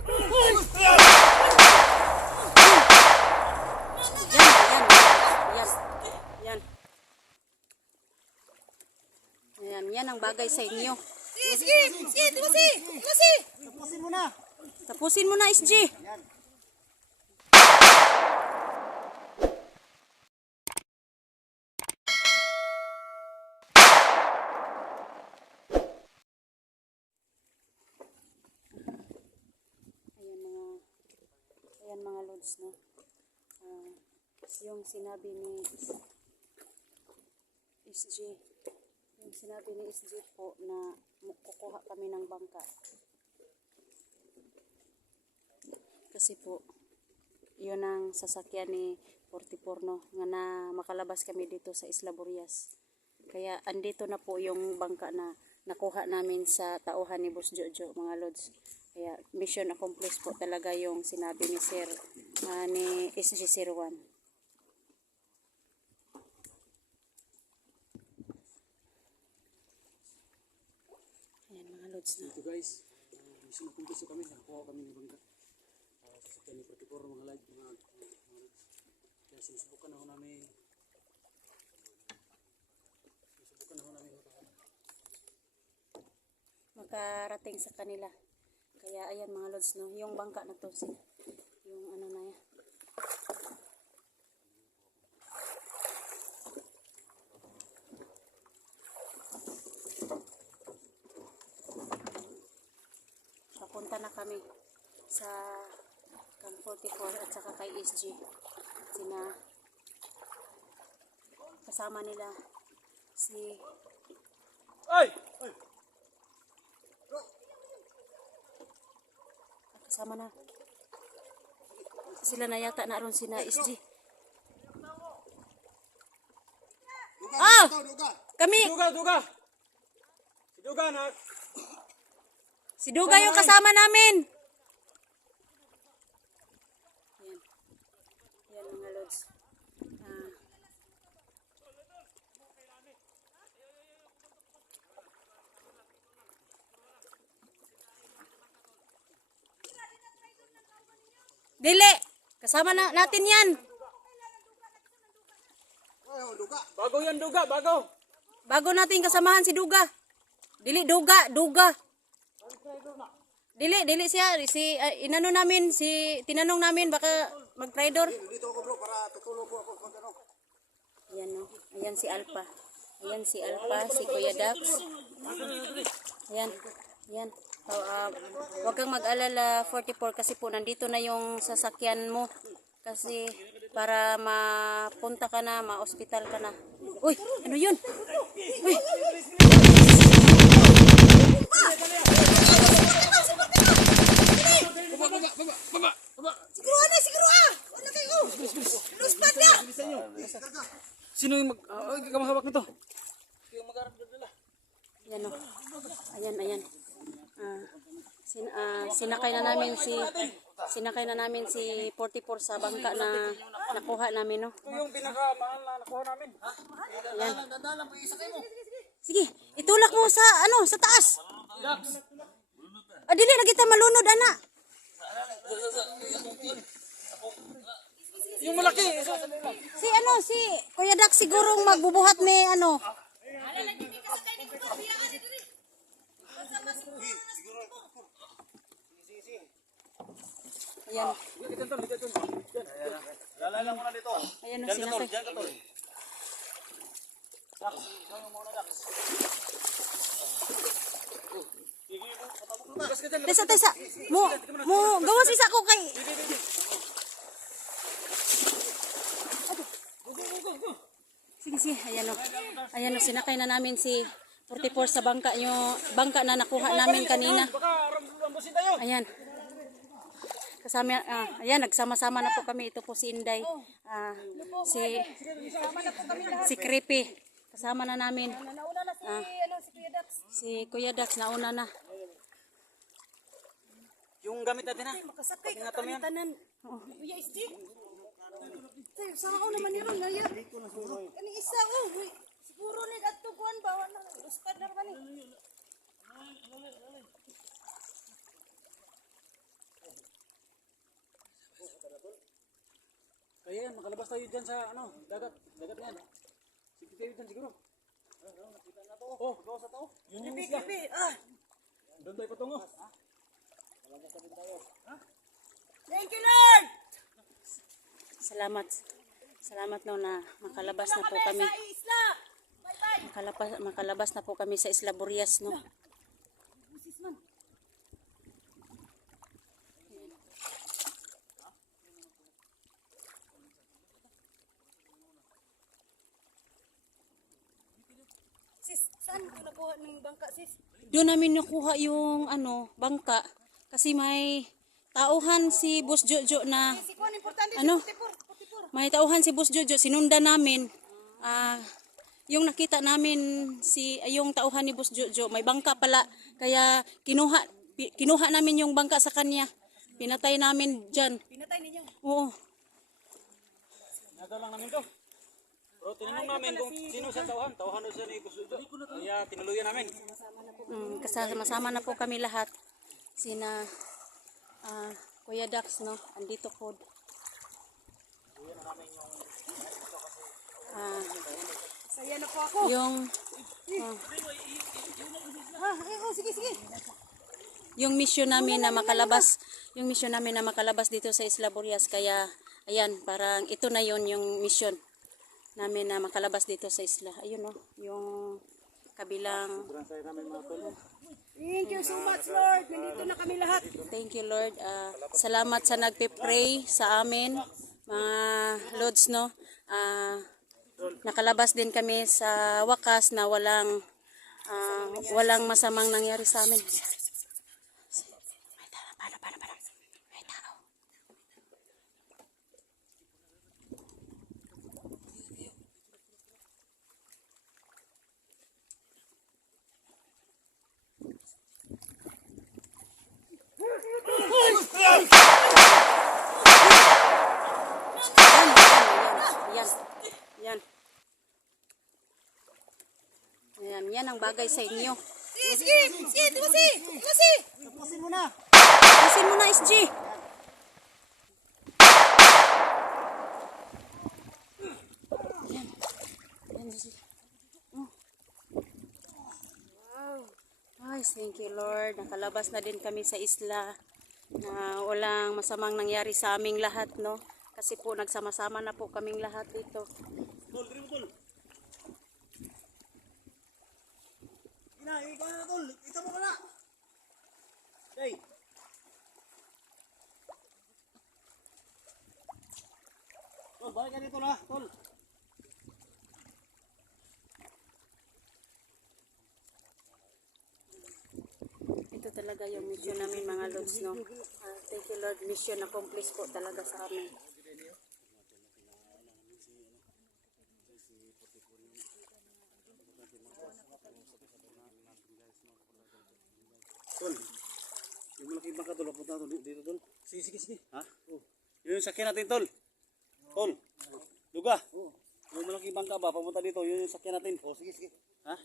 Yan, yan. Yan, yan ang bagay sa inyo. Sige, sige, sige, tumasi, tumasi. Tapusin mo na. Tapusin mo na, SG. Yan. Ayan mga, ayan mga lods, no? Ah, yung sinabi ni SG, yung sinabi ni SG po na kukuha kami ng bangka. Kasi po, yun ang sasakyan ni 44 no, nga na makalabas kami dito sa Isla Burias. Kaya andito na po yung bangka na nakuha namin sa tauhan ni Boss Jojo, mga lods. Kaya mission accomplished po talaga yung sinabi ni Sir, ah, ni SG01. Ayan mga lods na. Ito guys, uh, mission accomplished kami. Nakakuha kami ng bangka. Uh, sasakyan ni 44 mga live, mga, mga, mga Kaya sinusubukan ako namin. Sinusubukan ako namin maka- makarating sa kanila. Kaya ayan mga lods no, yung bangka na to si yung ano na yan. Papunta na kami sa Camp 44 at saka kay SG. Sina kasama nila si Ay! Kasama na. Sila na yata naroon sina SG. Ah! Kami! Duga, duga! Si Duga na! Si Duga yung kasama namin! Yan. Yan mga lods. Ah. Dili! Kasama na natin yan! Bago yan, Duga, bago! Bago natin kasamahan si Duga. Dili Duga, Duga. Dili, dili siya si ah, inano namin si tinanong namin baka mag-trader. Dito ako bro para tutulong ko ako ano. Ayan no. Ayan si Alpha. Ayan si Alpha, si Kuya Dax. Ayan. Ayan. So, ah, wag kang mag-alala 44 kasi po nandito na yung sasakyan mo. Kasi para mapunta ka na, ma-hospital ka na. Uy, ano yun? Uy, Siguro na, siguro ah. Ano kayo? Luspat na. Sino yung mag... Uh, ay, kamahawak nito? Yung mag-arap dala. Ayan o. Ayan, ayan. Ah, sin, ah, sinakay na namin si sinakay na namin si 44 sa bangka na nakuha namin no. Ito yung pinakamahal na nakuha namin. Ha? Ayan. Sige, itulak mo sa ano, sa taas. Ah, dili na kita malunod ana. Yung malaki! Si ano, si Kuya Dak sigurong magbubuhat ni ano. Ayan. Lalala mo na dito. Ayan o, sinakay. Diyan ka tol. Tesa, tesa. Mo, mo, gawa si sako kay. Sige, sige. Ayan o. Ayan o, sinakay na namin si 44 sa bangka yung bangka na nakuha namin kanina. Ayan. Kasama, ah, ayan, nagsama-sama na po kami. Ito po si Inday. Ah, si, si Creepy. Kasama na namin. Nauna na si, Kuya Dax. Nauna na. Yung gamit natin ha? Makasakay ka tanan. Kuya Isti. Tayo, sama ko naman yun. Naya. Kani isa ko. Puro ni adto kuan bawa na uspad na man ni. Eh. Ayan, makalabas tayo dyan sa ano, dagat. Dagat na yan. Sige tayo dyan siguro. Ano, nakita na to. Oh, to. Yun yung isla. Ah. Doon tayo patungo. Ha? Thank you, Lord! Salamat. Salamat no na makalabas na po kami. Sa isla! Makalabas, makalabas na po kami sa Isla Burias no. Sis, saan ko nakuha ng bangka, sis? Doon namin nakuha yung ano, bangka kasi may tauhan si Boss Jojo na Ano? si 44, 44. may tauhan si Boss Jojo sinundan namin. Ah, yung nakita namin si yung tauhan ni Boss Jojo, may bangka pala kaya kinuha kinuha namin yung bangka sa kanya. Pinatay namin diyan. Pinatay ninyo. Oo. Nada lang namin to. Pero tinanong namin kung sino sa tauhan. Tauhan doon siya ni Gusto. Kaya tinuluyan namin. Mm, kasama na po kami lahat. Sina ah, Kuya Dax, no? Andito po. Ah, Saya na po ako. yung Ah, eh, oh, sige, sige. yung mission namin na makalabas, yung mission namin na makalabas dito sa Isla Burias kaya ayan, parang ito na yon yung mission namin na makalabas dito sa isla. Ayun no, yung kabilang Thank you so much, Lord. Nandito na kami lahat. Thank you Lord. Ah, salamat sa nagpe-pray sa amin, mga Lords no. Ah, nakalabas din kami sa wakas na walang ah, walang masamang nangyari sa amin. May tao, para, para, para. May tao. Yan, yan, yan. Ayan, yan ang bagay sa inyo. Sige, sige, sige, tumasi, tumasi. Tapusin mo na. Isin mo na, SG. Yan. Yan. Oh. Ay, thank you Lord. Nakalabas na din kami sa isla na walang masamang nangyari sa aming lahat, no? Kasi po nagsama-sama na po kaming lahat dito. Diri tol. Ina, ikaw na tol. Ito mo na. Hey. Tol, balik ka dito na, tol. Ito talaga yung mission namin mga Lords, no? Ah, thank you Lord, mission accomplished po talaga sa amin. Tol. Yung malaking bangka tol, punta tol dito tol. Sige, sige, sige. Ha? Oh. Yun yung sakyan natin tol. Tol. Luga. Yung malaking bangka ba, papunta dito, yun yung sakyan natin. Oh, sige, sige. Ha?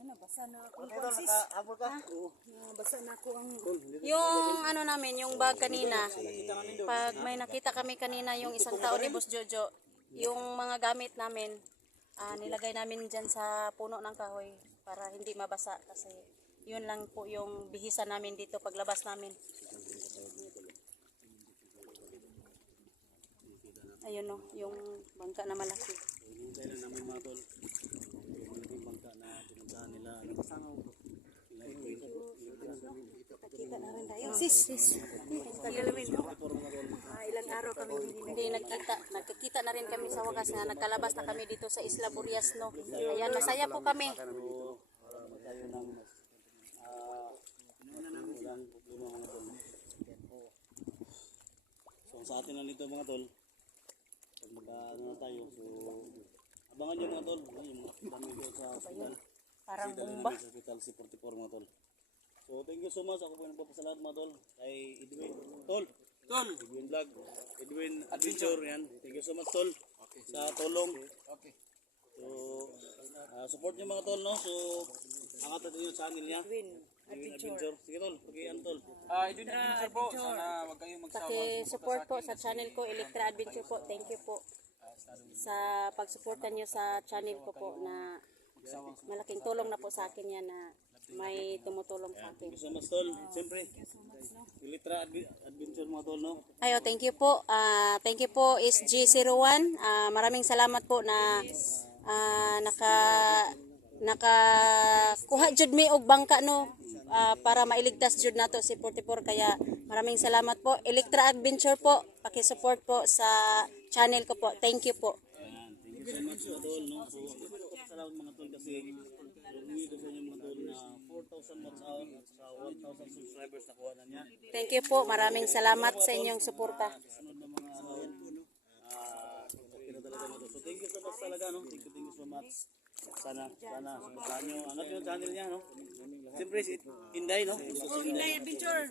Nabasa na ako. Okay tol, nakahabol ka? Oo. Nabasa na ako ang... Yung ano namin, yung bag kanina, pag may nakita kami kanina yung isang tao ni Boss Jojo, yung mga gamit namin, ah, nilagay namin dyan sa puno ng kahoy para hindi mabasa kasi yun lang po yung bihisa namin dito paglabas namin. Ayun no, yung bangka na malaki. Hintay lang namin mga tol. Yung malaking bangka na pinuntahan nila. Ano ba sangaw ko? Nakita na rin tayo. Sis, sis. Tagalamin. Ah, ilang araw kami hindi Hindi nagkita, nagkikita na rin kami sa wakas na nagkalabas na kami dito sa Isla Burias no. Ayan, masaya po kami. So, sa atin lang nito mga tol, pag ano na tayo, so, abangan nyo mga tol, yung mga dami sa hospital. Parang bomba. sa hospital si 44 mga tol. So, thank you so much. Ako po yung nagpapasalamat mga tol. Kay Edwin. Tol. Tol. Edwin Vlog. Edwin Adventure. Yan. Thank you so much tol. Sa tulong. Okay. So, ah, support nyo mga tol no. So, angat natin yung channel niya. Edwin Adventure. Sige tol, pagi ano tol. Ah, Edwin Adventure po. Sana wag kayong magsawa. Paki-support po sa channel ko, Electra Adventure po. Thank you po sa pagsuporta niyo sa channel ko po na malaking tulong na po sa akin yan na may tumutulong sa akin. Thank you so much tol. Siyempre. Ilitra Adventure mga tol no. Ayo, thank you po. Ah, thank you po SG01. Ah, maraming salamat po na ah, naka naka kuha jud mi og bangka no ah, para mailigtas jud nato si 44 kaya maraming salamat po. Electra Adventure po, paki-support po sa channel ko po. Thank you po. Ayan. Thank you so much tol no. So, salamat mga tol kasi ko sa inyo mga tol na 4,000 watts out at sa 1,000 subscribers na na niya. Thank you po. Maraming salamat sa inyong suporta. Thank you so much talaga no. Thank you, thank you so much. Sana, sana, nyo. Angat yung channel niya, no? Siyempre, si Inday, no? Oh, Inday Adventure.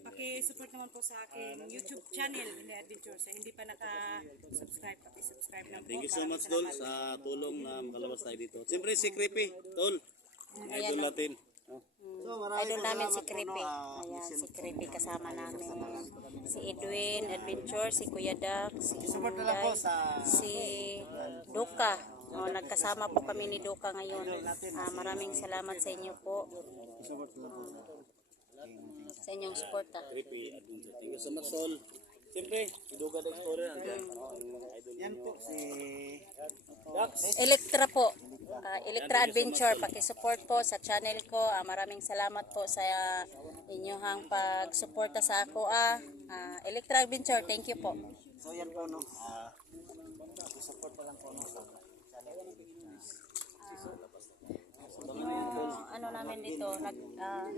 Paki-support naman po sa akin YouTube channel, Inday Adventure. Sa hindi pa naka-subscribe, paki-subscribe na po. Thank you so much, Tol, sa tulong na makalabas tayo dito. Siyempre, si Creepy, Tol. Idol natin. no? Idol namin si Creepy. Ayan, si Creepy kasama namin. Si Edwin Adventure, si Kuya Dak, si Inday, si Duka. Oh, nagkasama po kami ni Duka ngayon. Ah, maraming salamat sa inyo po. Sa inyong suporta. Creepy Adventure. Thank you so much, Tol. Siyempre, si Duga the Explorer. Yan po, si... Electra po. Ah, Electra Adventure, paki-support po sa channel ko. Ah, maraming salamat po sa inyong pag-suporta sa ako. Ah, Ah, Electra Adventure, thank you po. So yan po, no? Ah, support pa lang po, no? Yung ano namin dito, nag ah,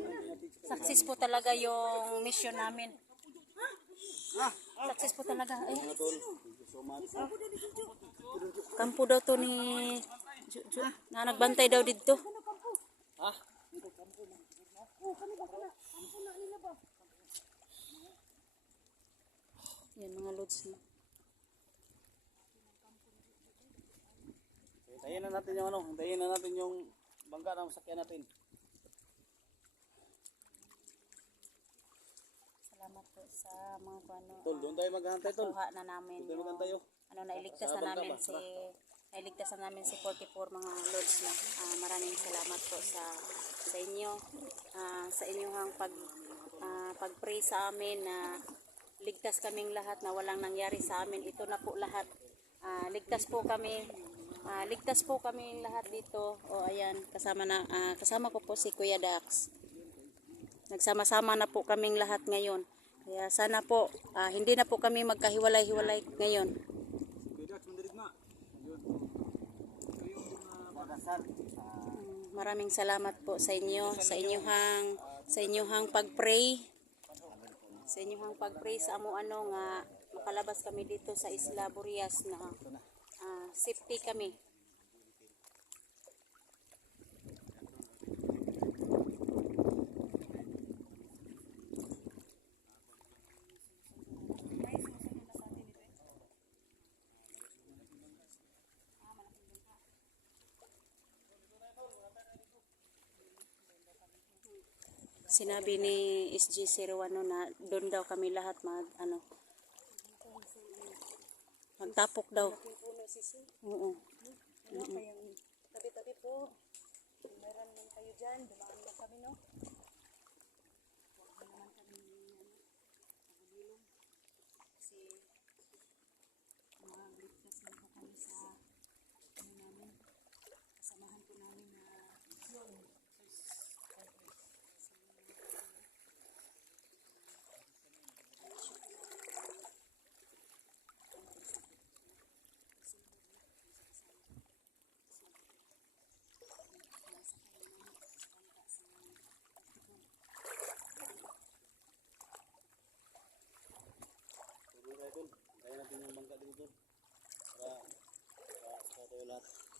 success po talaga yung mission namin. Success po talaga. Ay, much. kampo daw to ni na nagbantay daw dito. Ah, Yan mga loads na. hintayin na natin yung ano, hintayin na natin yung bangka na masakyan natin. Salamat po sa mga ano. Tol, doon tayo maghantay, Tol. Kuha na namin Doon tayo yung, oh. ano, nailigtas na namin si nailigtas na namin si 44 mga loads na. Ah, maraming salamat po sa sa inyo. Ah, sa inyong pag ah, pag-pray sa amin na ligtas kaming lahat na walang nangyari sa amin. Ito na po lahat. Ah, ligtas po kami. Ah, ligtas po kami lahat dito. O ayan, kasama na ah, kasama ko po si Kuya Dax. Nagsama-sama na po kaming lahat ngayon. Kaya sana po, ah, hindi na po kami magkahiwalay-hiwalay ngayon. Mm, Maraming salamat po sa inyo, sa inyong sa inyong pag-pray. Sa inyong pag-pray sa amo ano nga makalabas kami dito sa Isla Burias na ah, safety kami. Sinabi ni SG01 no na doon daw kami lahat mag ano magtapok daw. Oo. Tabi-tabi po. Meron naman kayo dyan, dumaan lang kami, no? Lahat.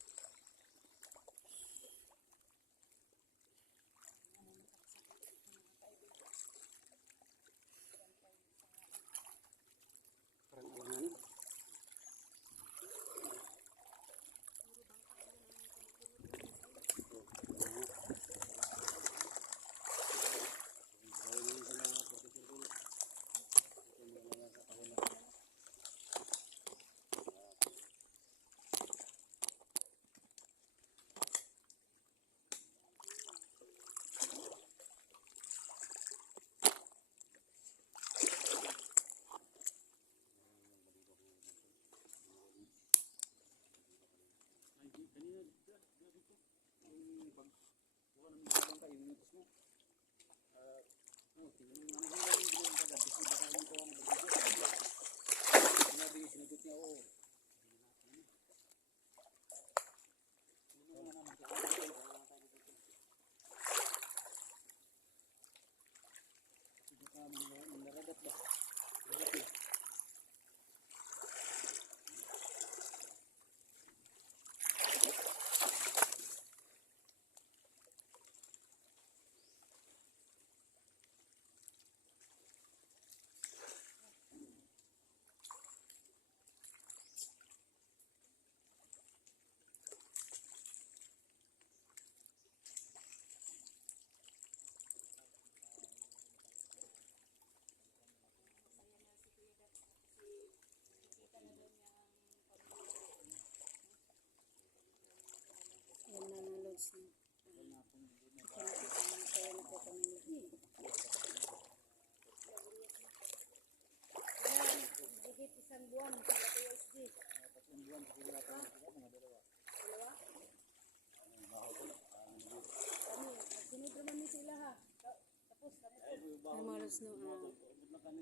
Ay, mga ah,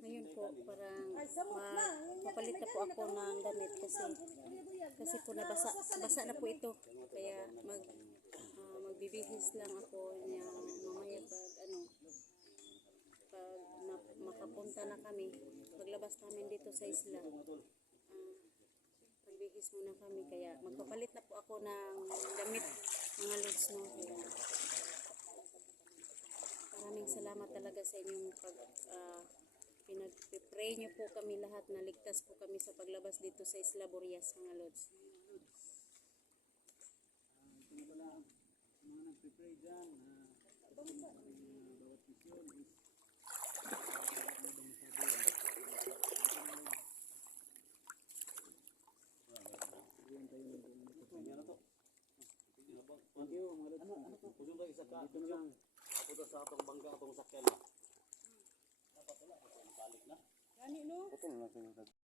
ngayon po, parang ma- papalit na po ako ng damit kasi kasi po nabasa basa na po ito. Kaya mag ah, magbibihis lang ako niya mamaya pag ano pag na, makapunta na kami paglabas namin dito sa isla ah, magbihis muna kami. Kaya magpapalit na po ako ng damit mga lods no? Kaya maraming salamat talaga sa inyong pag ah, pinag-pray niyo po kami lahat. Na ligtas po kami sa paglabas dito sa Isla Borias mga lods. Ito pala, mga nagpipray dyan, Thank you. To sa atong bangka atong sakyan. Dapat wala. Balik na. Gani no? Putol na sa